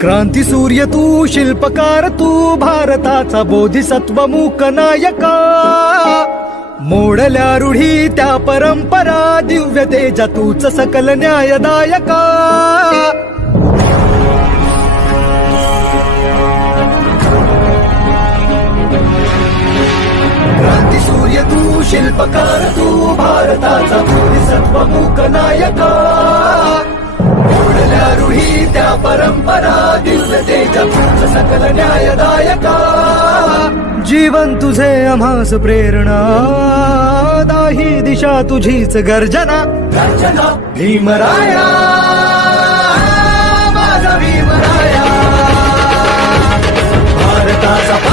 क्रांती सूर्य तू, शिल्पकार तू, भारताचा बोधिसत्व मूक नायका. मोडल्या रूढी त्या परंपरा, दिव्य तेजा तूच सकल न्यायदायका. क्रांती सूर्य तू, शिल्पकार तू, भारताचा बोधिसत्व मूक नायका. मोडल्या रूढी त्या परंपरा, दिव्य तेजा तूच सकल न्यायदायका. जीवन तुझे आम्हास प्रेरणा, दाही दिशा तुझीच गर्जना. भीमराया, माझा भीमराया, भारताचा